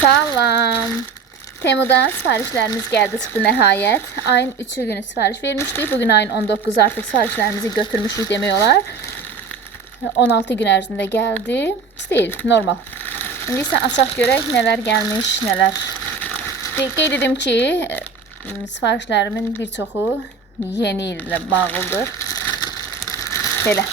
Salam. Temu'dan siparişlerimiz geldi, çıxdı nəhayət. Ayın 3-ü günü sipariş vermişdik. Bugün ayın 19 artıq siparişlərimizi götürmüşük demək olar. 16 gün ərzində gəldi. Deyil, normal. İndi isə açaq görək nələr gəlmiş, nələr. Qeyd edim ki, siparişlərimin bir çoxu yeni illə bağlıdır. Belə.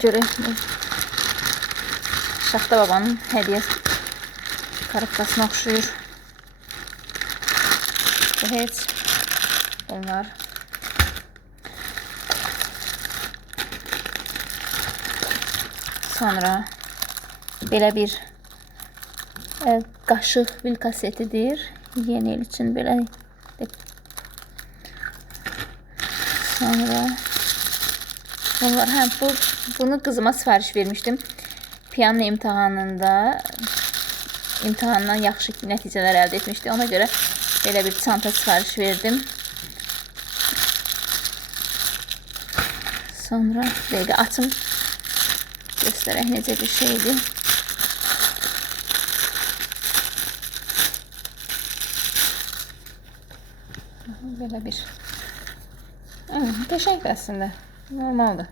Görək. Şaxta babanın hədiyyə karabkasına oxşuyur. Heç bunlar. Sonra belə bir qaşıq vil kasetidir. Yeni il üçün belə. Sonra bunlar, bunu qızıma sifariş vermişdim. Piano imtahandan yaxşı nəticələr əldə etmişdi. Ona görə belə bir çanta sifariş verdim. Sonra dəqiqə açım, göstərək necə bir şeydir. Belə bir qəşəngdir əslində. Normaldır.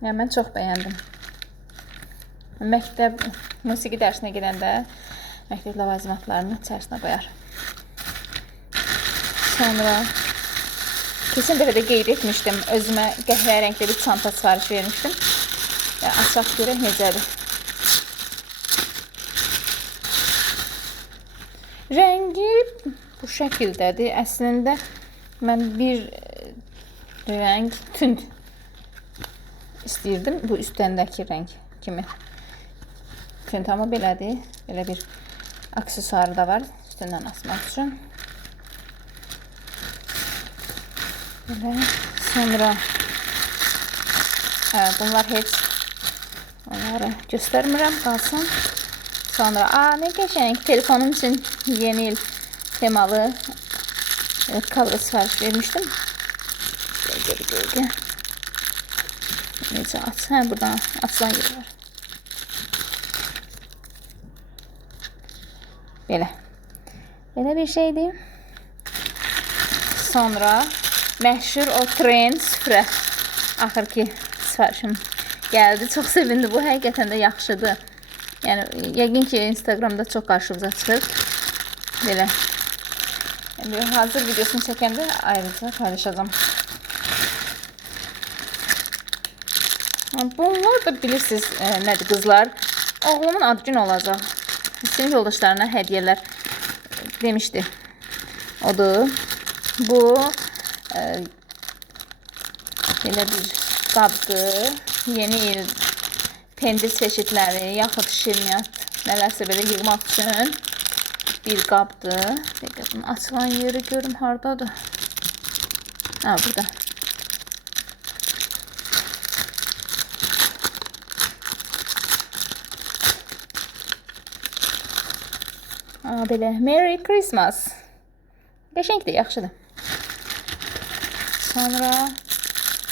Yəni, mən çox bəyəndim. Məktəb musiqi dərsinə gedəndə məktəb ləvazimatlarını içərisinə qoyar. Sonra kesin dəfə də qeyd etmişdim. Özümə qəhvəyi rəngdə bir çanta sifariş vermişdim. Və açaq görək necədir. Rəngi bu şəkildədir. Əslində mən bir rəng tünd istəyirdim. Bu üstəndəki rəng kimi. Tünd, amma belədir. Belə bir aksesuarı da var üstündən asmaq üçün. Belə. Sonra bunlar heç onları göstərmirəm, qalsın. Sonra nə qəşəng telefonum üçün yeni il temalı kadro sifariş vermişdim. Gel. Necə aç? Buradan açılan yeri var. Belə. Belə bir şeydir. Sonra məşhur o tren süfrə. Axır ki sifarişim gəldi. Çox sevindim. Bu həqiqətən də yaxşıdır. Yəni, yəqin ki Instagramda çox qarşımıza çıxır. Belə. Yəni, hazır videosunu çəkəndə ayrıca paylaşacağım. Bunlar da bilirsiniz nədir qızlar. Oğlumun ad günü olacaq. Sinif yoldaşlarına hədiyyələr demişdi. Odur. Bu belə bir qabdır. Yeni il pendir çeşidləri, yaxud şirniyyat nələrsə belə yığmaq üçün bir qabdır. Bunun açılan yeri görüm hardadır. Burada. Belə Merry Christmas. Qəşəngdir, yaxşıdır. Sonra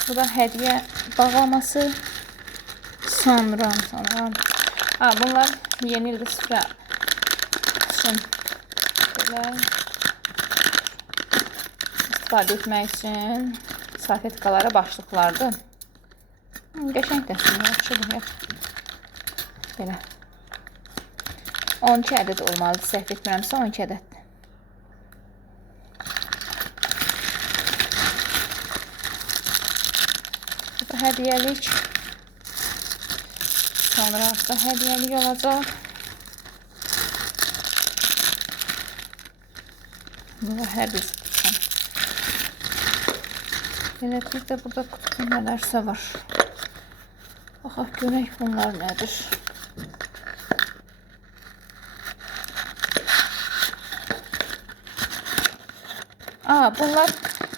bu da hədiyyə bağlaması. Sonra bunlar yeni ildə süfrə üçün belə istifadə etmək üçün salfetkalara başlıqlardır. Qəşəngdir, yaxşıdır. Belə. 12 ədəd olmalıdır, səhv etmirəmsə 12 ədəddir. Bu da hədiyyəlik. Sonra da hədiyyəlik olacaq. Bu da hər birisi tutsan. Belə bir də burada kutu nələrsə var. Baxaq görək bunlar nədir. Bunlar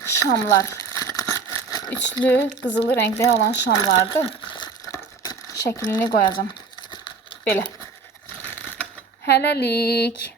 şamlar. Üçlü, qızılı rəngdə olan şamlardır. Şəklini qoyacağım. Belə. Hələlik.